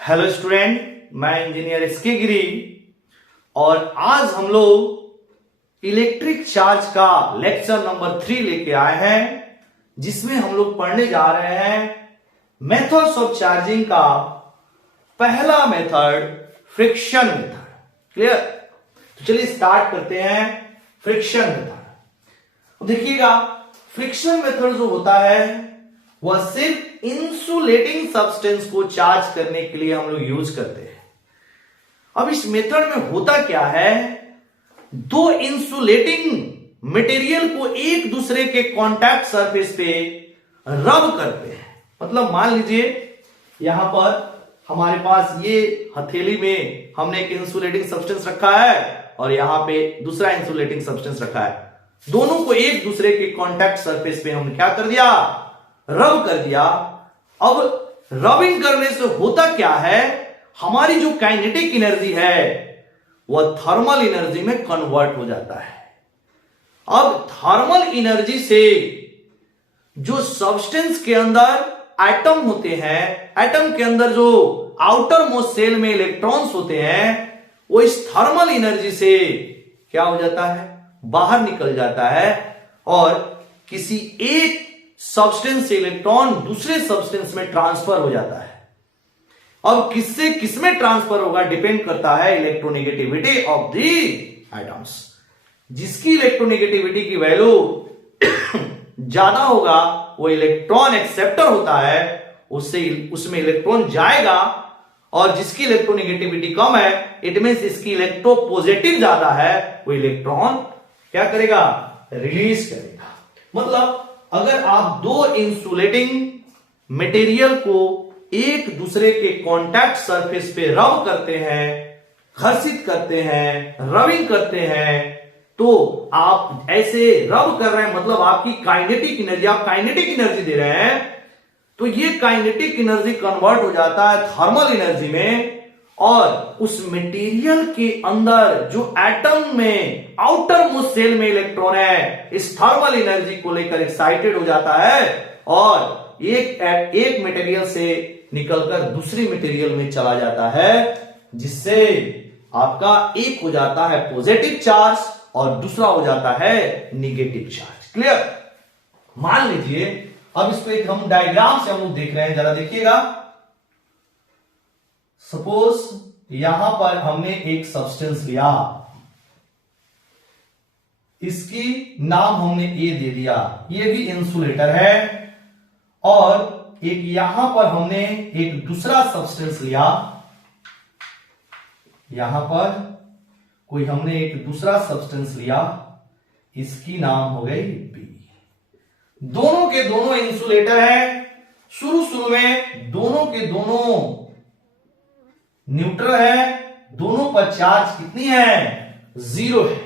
Hello student, मैं engineer SK गिरी और आज हम लोग इलेक्ट्रिक चार्ज का लेक्चर नंबर 3 लेके आए हैं, जिसमें हम लोग पढ़ने जा रहे हैं मेथड्स ऑफ चार्जिंग का पहला मेथड फ्रिक्शन मेथड। क्लियर? तो चलिए स्टार्ट करते हैं फ्रिक्शन मेथड। देखिएगा, फ्रिक्शन मेथड जो होता है वह सिर्फ इंसुलेटिंग सब्सटेंस को चार्ज करने के लिए हम लोग यूज करते हैं। अब इस मेथड में होता क्या है, दो इंसुलेटिंग मटेरियल को एक दूसरे के कांटेक्ट सरफेस पे रब करते हैं। मतलब मान लीजिए यहां पर हमारे पास ये हथेली में हमने एक इंसुलेटिंग सब्सटेंस रखा है और यहां पे दूसरा इंसुलेटिंग सब्सटेंस रखा है। दोनों को एक दूसरे के कांटेक्ट सरफेस पे हमने क्या कर दिया, रब कर दिया। अब रबिंग करने से होता क्या है, हमारी जो काइनेटिक एनर्जी है वह थर्मल एनर्जी में कन्वर्ट हो जाता है। अब थर्मल एनर्जी से जो सब्सटेंस के अंदर एटम होते हैं, एटम के अंदर जो आउटर मोस्ट सेल में इलेक्ट्रॉन्स होते हैं, वो इस थर्मल एनर्जी से क्या हो जाता है, बाहर निकल जाता है और किसी एक सब्सटेंस से इलेक्ट्रॉन दूसरे सब्सटेंस में ट्रांसफर हो जाता है। अब किससे किसमें ट्रांसफर होगा डिपेंड करता है इलेक्ट्रोनेगेटिविटी ऑफ द एटम्स। जिसकी इलेक्ट्रोनेगेटिविटी की वैल्यू ज्यादा होगा वो इलेक्ट्रॉन एक्सेप्टर होता है, उसमें इलेक्ट्रॉन जाएगा। और जिसकी इलेक्ट्रोनेगेटिविटी कम है, इट मींस इसकी इलेक्ट्रोपॉजिटिव ज्यादा है, वो इलेक्ट्रॉन क्या करेगा, रिलीज करेगा। मतलब अगर आप दो इंसुलेटिंग मटेरियल को एक दूसरे के कांटेक्ट सरफेस पे रब करते हैं, घर्षित करते हैं, रबिंग करते हैं, तो आप ऐसे रब कर रहे हैं, मतलब आपकी काइनेटिक एनर्जी, आप काइनेटिक एनर्जी दे रहे हैं, तो ये काइनेटिक एनर्जी कन्वर्ट हो जाता है थर्मल एनर्जी में। और उस मटेरियल के अंदर जो एटम में आउटर मोस्ट सेल में इलेक्ट्रॉन है, इस थर्मल एनर्जी को लेकर एक्साइटेड हो जाता है और एक मटेरियल से निकलकर दूसरी मटेरियल में चला जाता है, जिससे आपका एक हो जाता है पॉजिटिव चार्ज और दूसरा हो जाता है निगेटिव चार्ज। क्लियर? मान लीजिए अब इसको एक हम डायग्राम से हम लोग देख रहे हैं, जरा देखिएगा। सपोज यहां पर हमने एक सब्सटेंस लिया, इसकी नाम हमने ए दे दिया, ये भी इंसुलेटर है। और एक यहां पर हमने एक दूसरा सब्सटेंस लिया, यहां पर कोई हमने एक दूसरा सब्सटेंस लिया, इसकी नाम हो गई बी। दोनों के दोनों इंसुलेटर हैं। शुरू में दोनों के दोनों न्यूट्रल है, दोनों पर चार्ज कितनी है, 0 है।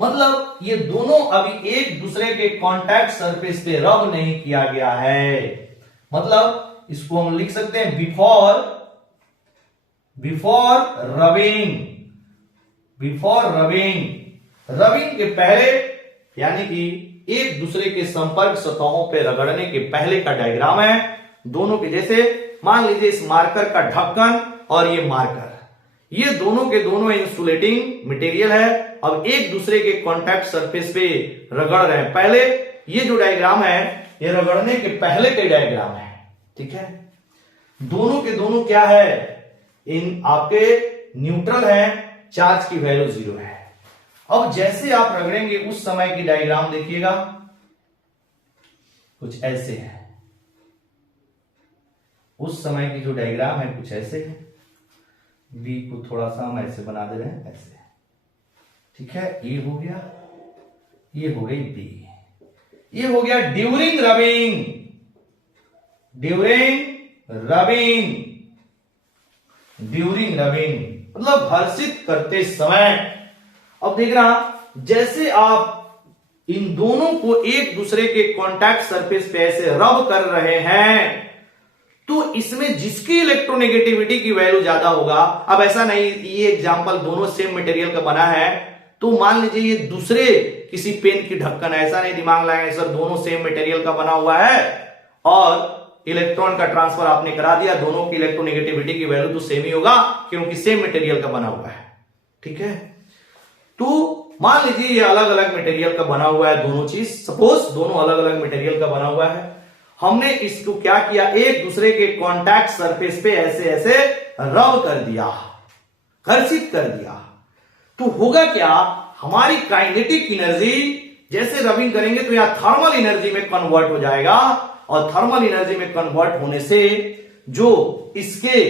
मतलब ये दोनों अभी एक दूसरे के कांटेक्ट सरफेस पे रब नहीं किया गया है। मतलब इसको हम लिख सकते हैं बिफोर रबिंग के पहले, यानी कि एक दूसरे के संपर्क सतहों पे रगड़ने के पहले का डायग्राम है। दोनों के जैसे मान लीजिए इस मार्कर का ढक्कन और ये मार्कर, ये दोनों के दोनों इंसुलेटिंग मटेरियल है। अब एक दूसरे के कांटेक्ट सरफेस पे रगड़ रहे हैं। पहले ये जो डायग्राम है ये रगड़ने के पहले का डायग्राम है, ठीक है। दोनों के दोनों क्या है, इन आपके न्यूट्रल है, चार्ज की वैल्यू 0 है। अब जैसे आप रगड़ेंगे उस समय की डायग्राम देखिएगा, कुछ ऐसे है। उस समय की जो डायग्राम है कुछ ऐसे है। बी को थोड़ा सा हम ऐसे बना दे रहे हैं, ऐसे, ठीक है। ए हो गया, ये हो गई बी, ये हो गया ड्यूरिंग रबिंग, मतलब घर्षित करते समय। अब देखना, जैसे आप इन दोनों को एक दूसरे के कांटेक्ट सरफेस पे ऐसे रब कर रहे हैं, तो इसमें जिसकी इलेक्ट्रोनेगेटिविटी की वैल्यू ज्यादा होगा। अब ऐसा नहीं, ये एग्जांपल दोनों सेम मटेरियल का बना है, तो मान लीजिए ये दूसरे किसी पेन की ढक्कन है, ऐसा नहीं दिमाग लगाएंगे सर दोनों सेम मटेरियल का बना हुआ है और इलेक्ट्रॉन का ट्रांसफर आपने करा दिया, दोनों की इलेक्ट्रोनेगेटिविटी की वैल्यू तो सेम ही होगा क्योंकि सेम मटेरियल का बना हुआ है। ठीक है, तो मान लीजिए ये अलग अलग मटेरियल का बना हुआ है, दोनों चीज, सपोज दोनों अलग अलग मटेरियल का बना हुआ है। हमने इसको क्या किया, एक दूसरे के कांटेक्ट सरफेस पे ऐसे ऐसे रब कर दिया, घर्षित कर दिया, तो होगा क्या, हमारी काइनेटिक एनर्जी जैसे रबिंग करेंगे तो यहां थर्मल एनर्जी में कन्वर्ट हो जाएगा, और थर्मल एनर्जी में कन्वर्ट होने से जो इसके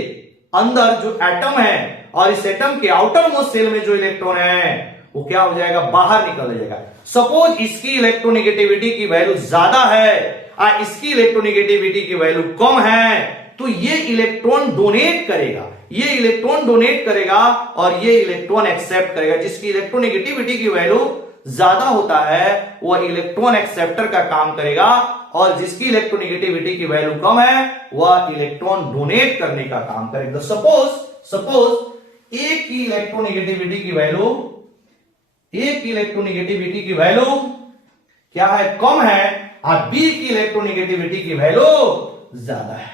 अंदर जो एटम है और इस एटम के आउटर मोस्ट सेल में जो इलेक्ट्रॉन है वो क्या हो जाएगा, बाहर निकल जाएगा। सपोज इसकी इलेक्ट्रोनेगेटिविटी की वैल्यू ज्यादा है और इसकी इलेक्ट्रोनेगेटिविटी की वैल्यू कम है, तो ये इलेक्ट्रॉन डोनेट करेगा, ये इलेक्ट्रॉन डोनेट करेगा और ये इलेक्ट्रॉन एक्सेप्ट करेगा। जिसकी इलेक्ट्रोनेगेटिविटी की वैल्यू ज्यादा होता है वह इलेक्ट्रॉन एक्सेप्टर का काम करेगा, और जिसकी इलेक्ट्रोनेगेटिविटी की वैल्यू कम है वह इलेक्ट्रॉन डोनेट करने का काम करेगा। सपोज ए की इलेक्ट्रोनेगेटिविटी की वैल्यू, ए की इलेक्ट्रोनेगेटिविटी की वैल्यू क्या है, कम है, और बी की इलेक्ट्रोनेगेटिविटी की वैल्यू ज्यादा है,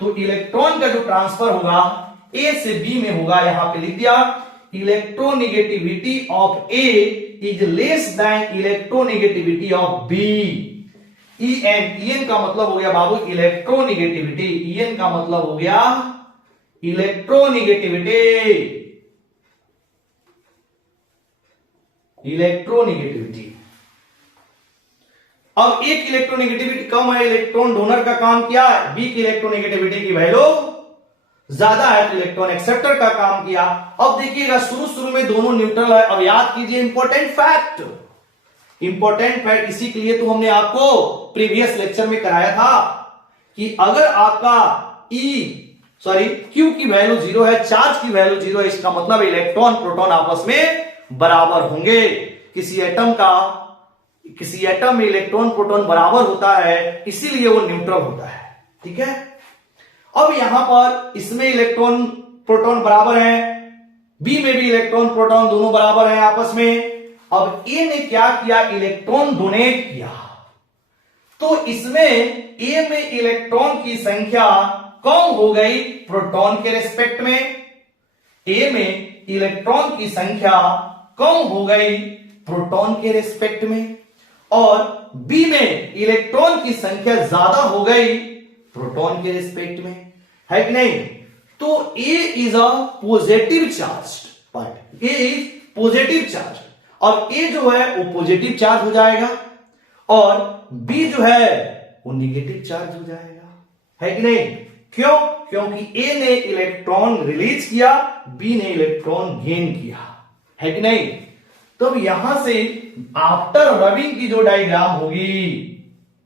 तो इलेक्ट्रॉन का जो ट्रांसफर होगा ए से बी में होगा, यहां पे लिख दिया electronegativity of A is less than electronegativity of B. EN का मतलब हो गया बाबू इलेक्ट्रोनेगेटिविटी, ईएन का मतलब हो गया इलेक्ट्रोनेगेटिविटी, इलेक्ट्रोनेगेटिविटी। अब एक इलेक्ट्रोनेगेटिविटी कम है, इलेक्ट्रॉन डोनर का काम किया, बी की इलेक्ट्रोनेगेटिविटी की वैल्यू ज्यादा है तो इलेक्ट्रॉन एक्सेप्टर का काम किया। अब देखिएगा शुरू में दोनों न्यूट्रल है। अब याद कीजिए इंपॉर्टेंट फैक्ट, इंपॉर्टेंट फैक्ट इसी के लिए तो हमने आपको प्रीवियस लेक्चर में कराया था कि अगर आपका क्यू की वैल्यू 0 है, चार्ज की वैल्यू 0 है, इसका मतलब इलेक्ट्रॉन प्रोटॉन आपस में बराबर होंगे। किसी एटम में इलेक्ट्रॉन प्रोटॉन बराबर होता है, इसीलिए वो न्यूट्रल होता है। ठीक है, अब यहां पर इसमें इलेक्ट्रॉन प्रोटॉन बराबर है, बी में भी इलेक्ट्रॉन प्रोटॉन दोनों बराबर हैं आपस में। अब ए ने क्या किया, इलेक्ट्रॉन डोनेट किया, तो इसमें ए में इलेक्ट्रॉन की संख्या कम हो गई प्रोटॉन के रिस्पेक्ट में, ए में इलेक्ट्रॉन की संख्या कम हो गई प्रोटॉन के रिस्पेक्ट में, और बी में इलेक्ट्रॉन की संख्या ज्यादा हो गई प्रोटॉन के रिस्पेक्ट में, है कि नहीं। तो A is a positive charge part, A is positive charge, और ए जो है वो पॉजिटिव चार्ज हो जाएगा, और बी जो है वो निगेटिव चार्ज हो जाएगा, है कि नहीं। क्यों, क्योंकि ए ने इलेक्ट्रॉन रिलीज किया, बी ने इलेक्ट्रॉन गेन किया, है कि नहीं। तो यहां से आफ्टर रबिंग की जो डायग्राम होगी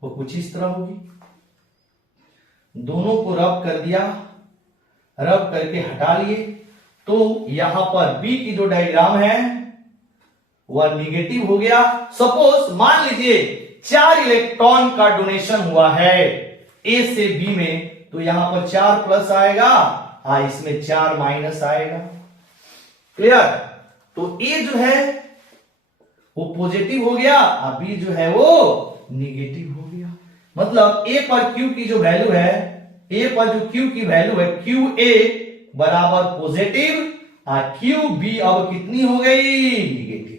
वो कुछ इस तरह होगी। दोनों को रब कर दिया, रब करके हटा लिए, तो यहां पर बी की जो डायग्राम है वह निगेटिव हो गया। सपोज मान लीजिए 4 इलेक्ट्रॉन का डोनेशन हुआ है ए से बी में, तो यहां पर 4 प्लस आएगा, इसमें 4 माइनस आएगा। क्लियर, तो ए जो है वो पॉजिटिव हो गया और बी जो है वो निगेटिव हो गया। मतलब ए पर क्यू की जो वैल्यू है, ए पर जो क्यू की वैल्यू है, क्यू ए बराबर पॉजिटिव और क्यू बी अब कितनी हो गई, निगेटिव।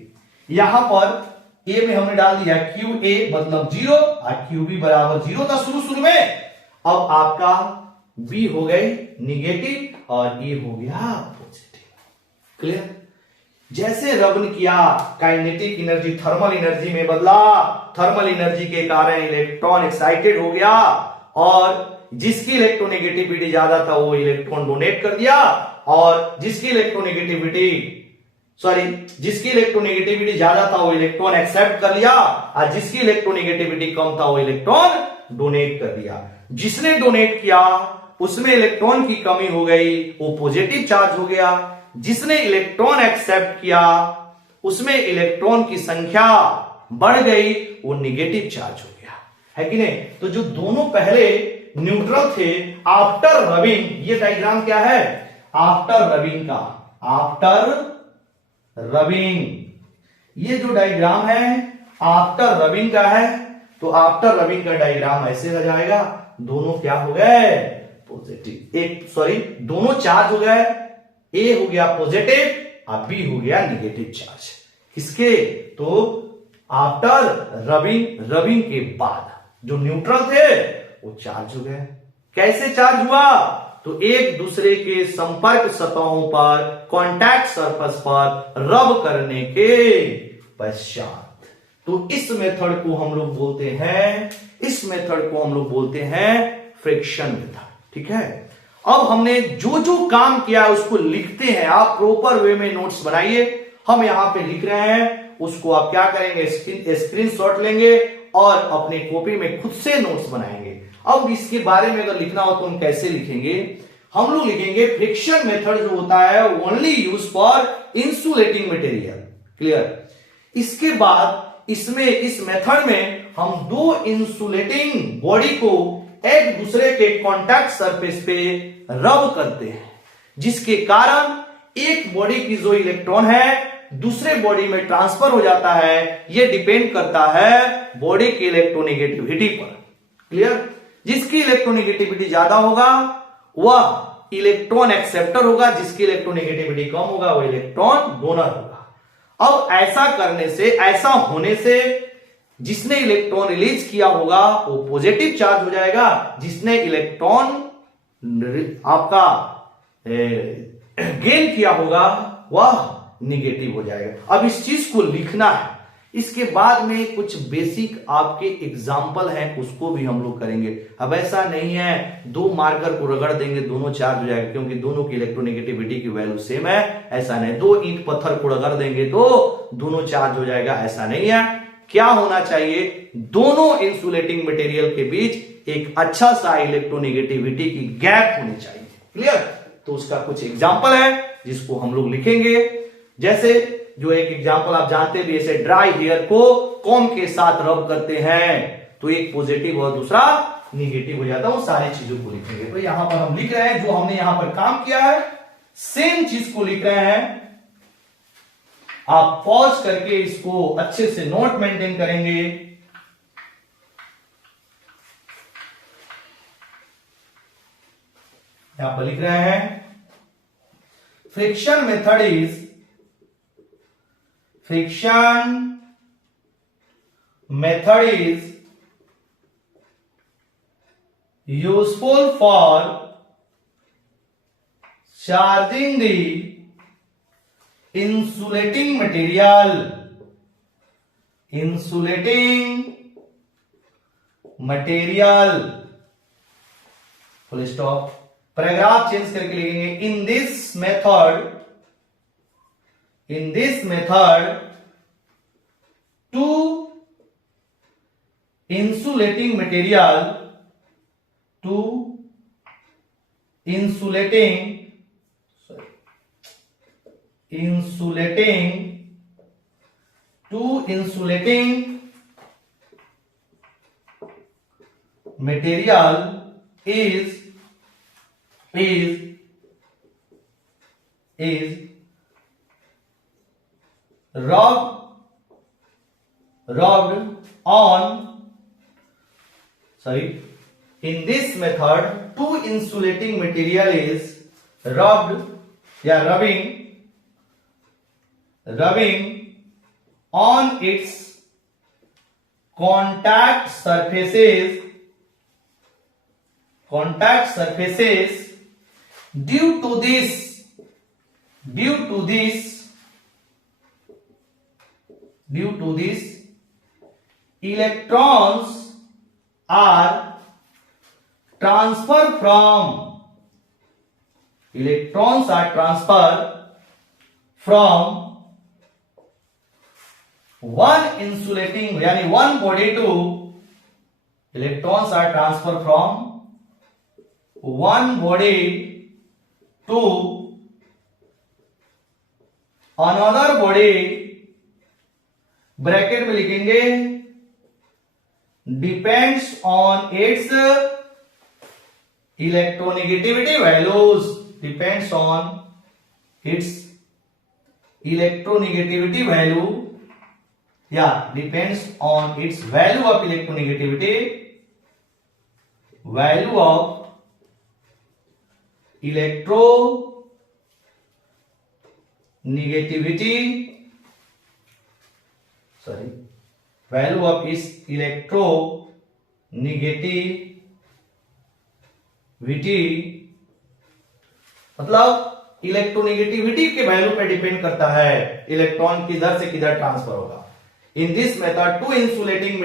यहां पर ए में हमने डाल दिया क्यू ए मतलब 0 और क्यू बी बराबर 0 था शुरू में, अब आपका बी हो गई निगेटिव और ए हो गया पॉजिटिव। क्लियर, जैसे रबन किया काइनेटिक एनर्जी थर्मल एनर्जी में बदला, थर्मल एनर्जी के कारण इलेक्ट्रॉन एक्साइटेड हो गया, और जिसकी इलेक्ट्रोनेगेटिविटी ज्यादा था वो इलेक्ट्रॉन डोनेट कर दिया, और जिसकी इलेक्ट्रोनेगेटिविटी ज्यादा था वो इलेक्ट्रॉन एक्सेप्ट कर लिया, और जिसकी इलेक्ट्रोनेगेटिविटी कम था वो इलेक्ट्रॉन डोनेट कर दिया। जिसने डोनेट किया उसमें इलेक्ट्रॉन की कमी हो गई, वो पॉजिटिव चार्ज हो गया। जिसने इलेक्ट्रॉन एक्सेप्ट किया उसमें इलेक्ट्रॉन की संख्या बढ़ गई, वो निगेटिव चार्ज हो गया, है कि नहीं। तो जो दोनों पहले न्यूट्रल थे, आफ्टर रबिंग, ये डायग्राम क्या है, आफ्टर रबिंग का, आफ्टर रबिंग, ये जो डायग्राम है आफ्टर रबिंग का है, तो आफ्टर रबिंग का डायग्राम ऐसे हो जाएगा। दोनों क्या हो गए, पॉजिटिव। एक सॉरी, दोनों चार्ज हो गए, ए हो गया पॉजिटिव और बी हो गया निगेटिव चार्ज। किसके, तो आफ्टर रबिंग के बाद जो न्यूट्रल थे वो चार्ज हो गए। कैसे चार्ज हुआ, तो एक दूसरे के संपर्क सतहों पर, कांटेक्ट सरफेस पर रब करने के पश्चात। तो इस मेथड को हम लोग बोलते हैं, फ्रिक्शन मेथड। ठीक है, अब हमने जो जो काम किया उसको लिखते हैं, आप प्रॉपर वे में नोट्स बनाइए। हम यहां पे लिख रहे हैं, उसको आप क्या करेंगे, स्क्रीनशॉट लेंगे और अपने कॉपी में खुद से नोट्स बनाएंगे। अब इसके बारे में अगर लिखना हो तो हम कैसे लिखेंगे, हम लोग लिखेंगे फ्रिक्शन मेथड जो होता है only use for insulating material. Clear. इसके बाद इसमें, इस मेथड में हम दो इंसुलेटिंग बॉडी को एक दूसरे के कांटेक्ट सरफेस पे रब करते हैं, जिसके कारण एक बॉडी की जो इलेक्ट्रॉन है दूसरे बॉडी में ट्रांसफर हो जाता है। यह डिपेंड करता है बॉडी की इलेक्ट्रोनेगेटिविटी पर। क्लियर। जिसकी इलेक्ट्रोनेगेटिविटी ज्यादा होगा वह इलेक्ट्रॉन एक्सेप्टर होगा, जिसकी इलेक्ट्रोनेगेटिविटी कम होगा वह इलेक्ट्रॉन डोनर होगा। अब ऐसा करने से, ऐसा होने से जिसने इलेक्ट्रॉन रिलीज किया होगा वो पॉजिटिव चार्ज हो जाएगा, जिसने इलेक्ट्रॉन आपका गेन किया होगा वह निगेटिव हो जाएगा। अब इस चीज को लिखना है। इसके बाद में कुछ बेसिक आपके एग्जाम्पल हैं, उसको भी हम लोग करेंगे। अब ऐसा नहीं है दो मार्कर को रगड़ देंगे दोनों चार्ज हो जाएगा, क्योंकि दोनों की इलेक्ट्रोनेगेटिविटी की वैल्यू सेम है, ऐसा नहीं। दो ईंट पत्थर को रगड़ देंगे तो दोनों चार्ज हो जाएगा, ऐसा नहीं है। क्या होना चाहिए, दोनों इंसुलेटिंग मटेरियल के बीच एक अच्छा सा इलेक्ट्रोनेगेटिविटी की गैप होनी चाहिए। क्लियर। तो उसका कुछ एग्जाम्पल है जिसको हम लोग लिखेंगे। जैसे जो एक एग्जांपल आप जानते भी, ऐसे ड्राई हेयर को कॉम के साथ रब करते हैं तो एक पॉजिटिव और दूसरा निगेटिव हो जाता है। वो सारी चीजों को लिखेंगे। तो यहां पर हम लिख रहे हैं, जो हमने यहां पर काम किया है सेम चीज को लिख रहे हैं। आप पॉज करके इसको अच्छे से नोट मेंटेन करेंगे। यहां पर लिख रहे हैं, friction method is, friction method is useful for charging the insulating material, full stop। Paragraph change करके लिखेंगे, in this method two insulating material is rubbed on, in this method two insulating material is rubbing on its contact surfaces due to this electrons are transferred from one insulating, यानी one body to, electrons are transferred from one body to another body, bracket में लिखेंगे depends on its electronegativity values, depends on its electronegativity value या depends on its value of electronegativity value of electronegativity, sorry, value of इस electronegativity, मतलब electronegativity के value पे depend करता है electron किधर से किधर ट्रांसफर होगा। In this method two insulating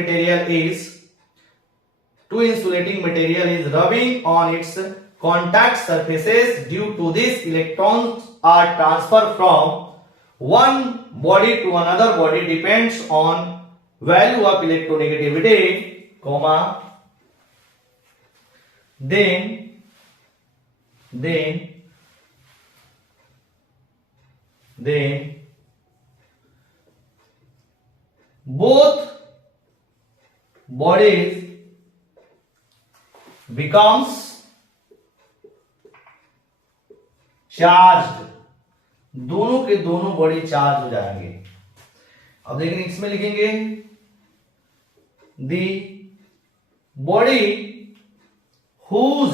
material is rubbing on its contact surfaces. Due to this, electrons are transferred from one body to another body depends on value of electronegativity, comma, then both bodies becomes charge, दोनों के दोनों body charge हो जाएंगे। अब देखिए इसमें लिखेंगे the body whose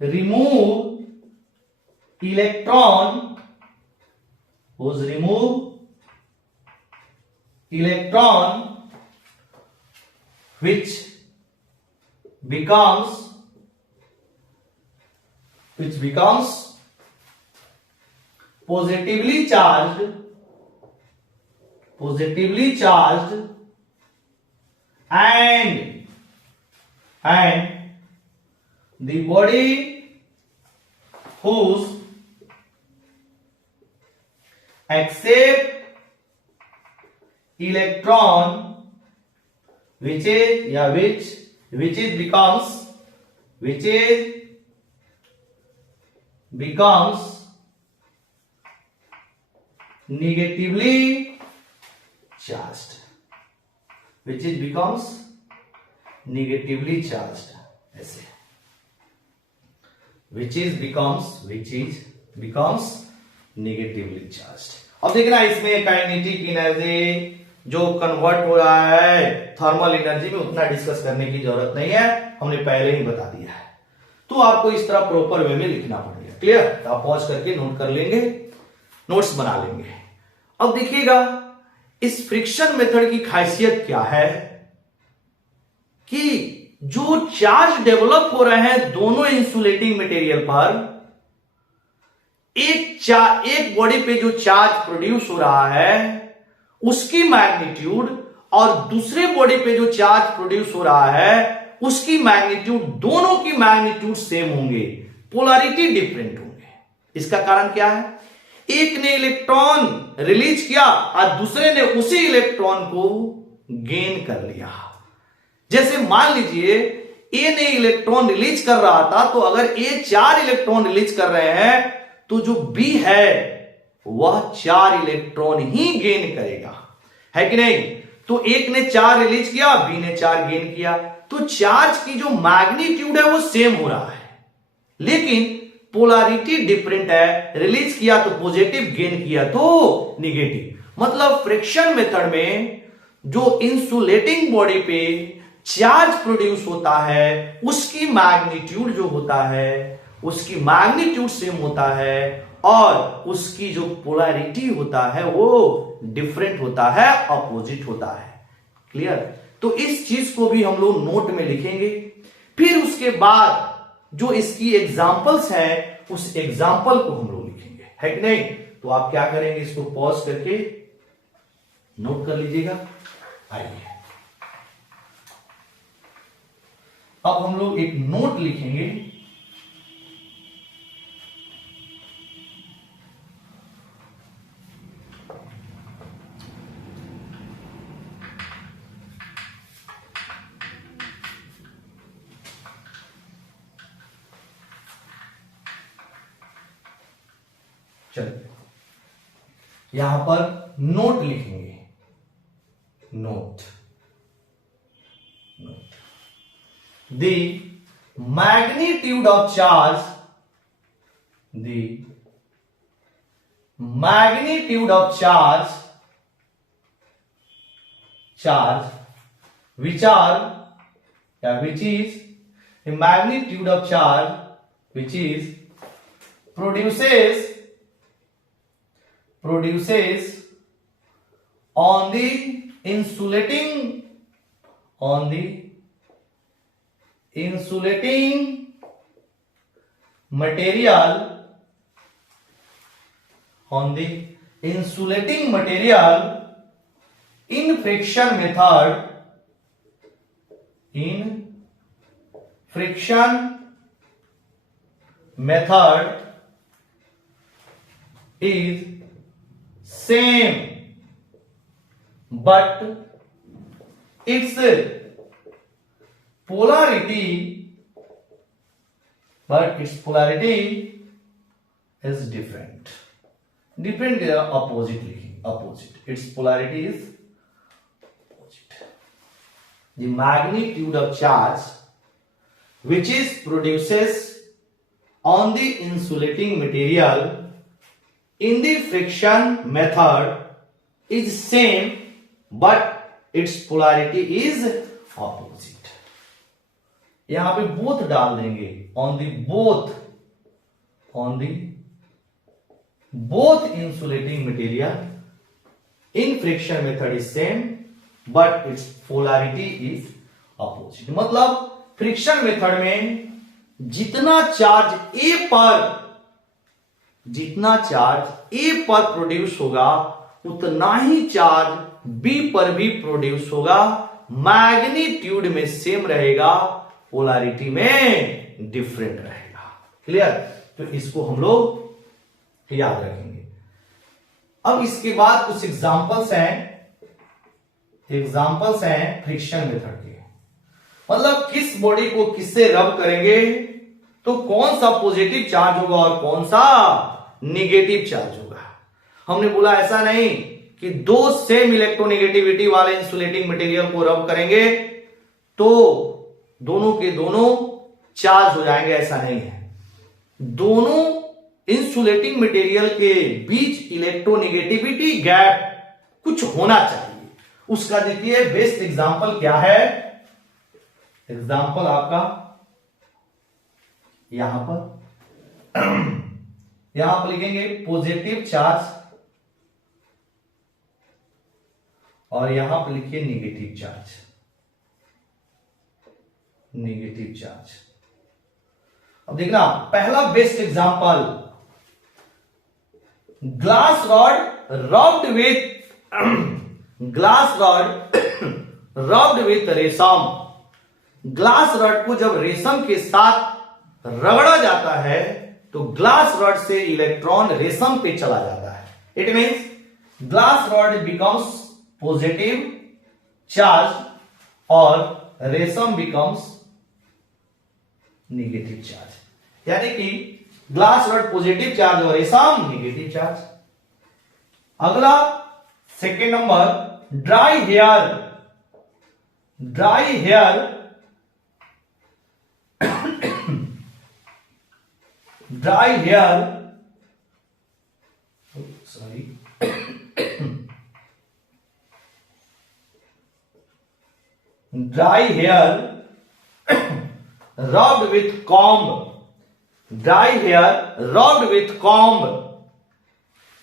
remove electron which becomes positively charged and the body whose accept electron which becomes negatively charged, ऐसे becomes negatively charged। अब देखना इसमें काइनेटिक एनर्जी जो कन्वर्ट हो रहा है थर्मल एनर्जी में, उतना डिस्कस करने की जरूरत नहीं है, हमने पहले ही बता दिया है। तो आपको इस तरह प्रॉपर वे में लिखना पड़ेगा। क्लियर? तो आप पॉज करके नोट कर लेंगे, नोट्स बना लेंगे। अब देखिएगा इस फ्रिक्शन मेथड की खासियत क्या है कि जो चार्ज डेवलप हो रहे हैं दोनों इंसुलेटिंग मटेरियल पर, एक बॉडी पे जो चार्ज प्रोड्यूस हो रहा है उसकी मैग्नीट्यूड और दूसरे बॉडी पे जो चार्ज प्रोड्यूस हो रहा है उसकी मैग्नीट्यूड, दोनों की मैग्नीट्यूड सेम होंगे, पोलैरिटी डिफरेंट होंगे। इसका कारण क्या है? एक ने इलेक्ट्रॉन रिलीज किया और दूसरे ने उसी इलेक्ट्रॉन को गेन कर लिया। जैसे मान लीजिए ए ने इलेक्ट्रॉन रिलीज कर रहा था, तो अगर ए 4 इलेक्ट्रॉन रिलीज कर रहे हैं तो जो बी है वह 4 इलेक्ट्रॉन ही गेन करेगा, है कि नहीं? तो एक ने 4 रिलीज किया, बी ने 4 गेन किया, तो चार्ज की जो मैग्नीट्यूड है वो सेम हो रहा है, लेकिन पोलैरिटी डिफरेंट है। रिलीज किया तो पॉजिटिव, गेन किया तो निगेटिव। मतलब फ्रिक्शन मेथड में जो इंसुलेटिंग बॉडी पे चार्ज प्रोड्यूस होता है उसकी मैग्नीट्यूड जो होता है उसकी मैग्नीट्यूड सेम होता है और उसकी जो पोलैरिटी होता है वो डिफरेंट होता है, अपोजिट होता है। क्लियर? तो इस चीज को भी हम लोग नोट में लिखेंगे। फिर उसके बाद जो इसकी एग्जांपल्स हैं उस एग्जांपल को हम लोग लिखेंगे, है कि नहीं? तो आप क्या करेंगे, इसको पॉज करके नोट कर लीजिएगा। आइए अब हम लोग एक नोट लिखेंगे। चलिए यहां पर नोट लिखेंगे, note the magnitude of charge, which is a magnitude of charge which is produces on the insulating material in friction method is same, but its polarity is different. Opposite. Its polarity is opposite. The magnitude of charge which is produces on the insulating material in the friction method is same, but its polarity is opposite. यहां पे both डाल देंगे, on the both insulating material in friction method is same, but its polarity is opposite. मतलब friction method में जितना charge ए पर produce होगा उतना ही चार्ज बी पर भी प्रोड्यूस होगा, मैग्नीट्यूड में सेम रहेगा, पोलैरिटी में डिफरेंट रहेगा। क्लियर? तो इसको हम लोग याद रखेंगे। अब इसके बाद कुछ एग्जांपल्स हैं फ्रिक्शन मेथड के। मतलब किस बॉडी को किससे रब करेंगे तो कौन सा पॉजिटिव चार्ज होगा और कौन सा निगेटिव चार्ज होगा। हमने बोला ऐसा नहीं कि दो सेम इलेक्ट्रोनेगेटिविटी वाले इंसुलेटिंग मटेरियल को रब करेंगे तो दोनों के दोनों चार्ज हो जाएंगे, ऐसा नहीं है। दोनों इंसुलेटिंग मटेरियल के बीच इलेक्ट्रोनेगेटिविटी गैप कुछ होना चाहिए। उसका देखिए बेस्ट एग्जांपल क्या है। एग्जांपल आपका यहां पर लिखेंगे पॉजिटिव चार्ज और यहां पर लिखिए नेगेटिव चार्ज। अब देखना पहला best example, glass rod rubbed with रेशम। ग्लास रॉड को जब रेशम के साथ रगड़ा जाता है तो ग्लास रॉड से इलेक्ट्रॉन रेशम पे चला जाता है। It means glass rod becomes positive charge और रेशम बिकम्स नेगेटिव चार्ज। यानी कि ग्लास रॉड पॉजिटिव चार्ज और रेशम नेगेटिव चार्ज। अगला second number, dry hair rubbed with comb।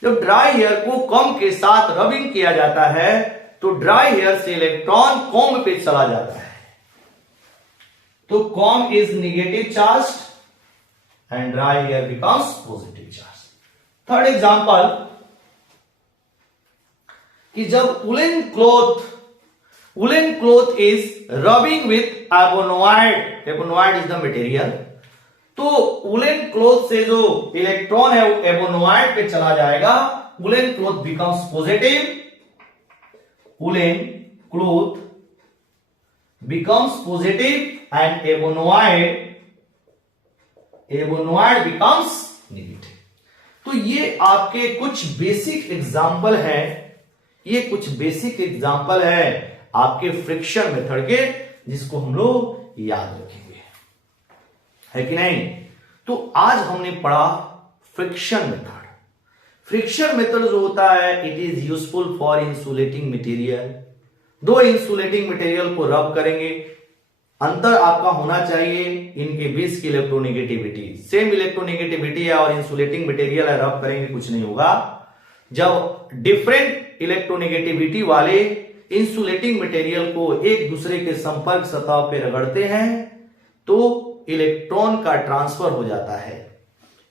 जब ड्राई हेयर को कॉम्ब के साथ रबिंग किया जाता है तो ड्राई हेयर से इलेक्ट्रॉन कॉम्ब पे चला जाता है, तो comb is negative charge and dry hair becomes positive charge. Third example कि जब woollen cloth is rubbing with ebonite is the material, तो वुलन क्लोथ से जो इलेक्ट्रॉन है वो एबोनॉइड पे चला जाएगा, woollen cloth becomes positive, woollen cloth becomes positive and ebonite becomes negative. तो ये आपके कुछ बेसिक एग्जांपल है आपके फ्रिक्शन मेथड के, जिसको हम लोग याद रखेंगे, है कि नहीं। तो आज हमने पढ़ा फ्रिक्शन मेथड जो होता है it is useful for insulating material दो इंसुलेटिंग मटेरियल को रब करेंगे, अंतर आपका होना चाहिए इनके बीच की इलेक्ट्रोनेगेटिविटी। सेम इलेक्ट्रोनेगेटिविटी है और इंसुलेटिंग मटेरियल है, रब करेंगे कुछ नहीं होगा। जब डिफरेंट इलेक्ट्रोनेगेटिविटी वाले इंसुलेटिंग मटेरियल को एक दूसरे के संपर्क सतह पे रगड़ते हैं तो इलेक्ट्रॉन का ट्रांसफर हो जाता है।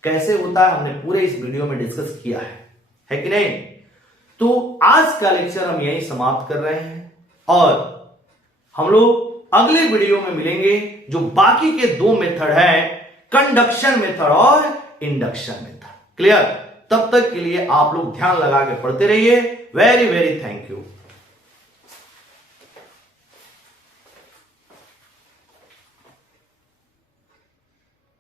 कैसे होता है हमने पूरे इस वीडियो में डिस्कस किया है कि नहीं। तो आज का लेक्चर हम यहीं समाप्त कर रहे हैं और हम लोग अगले वीडियो में मिलेंगे जो बाकी के दो मेथड है, कंडक्शन मेथड और इंडक्शन मेथड। क्लियर? तब तक के लिए आप लोग ध्यान लगा के पढ़ते रहिए। Very very thank you.